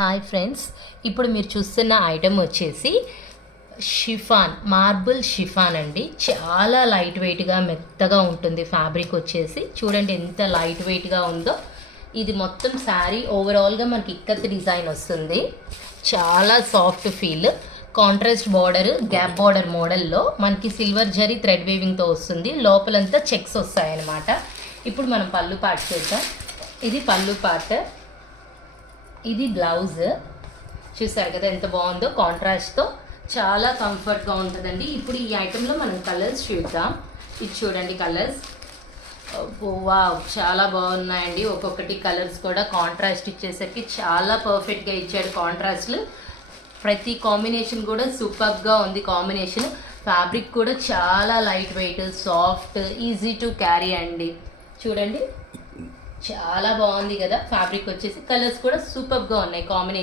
Hi friends, ఇప్పుడు మీరు చూస్తున్న ఐటెం వచ్చేసి షిఫాన్, మార్బుల్ షిఫాన్ అండి. చాలా లైట్ వెయిట్గా మెత్తగా ఉంటుంది. ఫ్యాబ్రిక్ వచ్చేసి చూడండి ఎంత లైట్ వెయిట్గా ఉందో. ఇది మొత్తం శారీ ఓవరాల్గా మనకి ఇక్కత్ డిజైన్ వస్తుంది. చాలా soft feel, contrast border, gap border మోడల్లో మనకి సిల్వర్ జరీ థ్రెడ్ వీవింగ్తో వస్తుంది. లోపలంతా చెక్స్ వస్తాయన్నమాట. ఇప్పుడు మనం పళ్ళు పార్ట్ చేద్దాం. ఇది పళ్ళు పార్ట్, ఇది బ్లౌజ్. చూసారు కదా ఎంత బాగుందో, కాంట్రాస్ట్తో చాలా కంఫర్ట్గా ఉంటుందండి. ఇప్పుడు ఈ ఐటెంలో మనం కలర్స్ చూద్దాం. ఇది చూడండి కలర్స్, వావ్ చాలా బాగున్నాయండి. ఒక్కొక్కటి కలర్స్ కూడా కాంట్రాస్ట్ ఇచ్చేసరికి చాలా పర్ఫెక్ట్గా ఇచ్చాడు కాంట్రాస్ట్లు. ప్రతి కాంబినేషన్ కూడా సూపర్గా ఉంది కాంబినేషన్. ఫ్యాబ్రిక్ కూడా చాలా light weight, soft, easy to carry అండి. చూడండి చాలా బాగుంది కదా ఫ్యాబ్రిక్ వచ్చేసి. కలర్స్ కూడా సూపర్గా ఉన్నాయి కాంబినేషన్.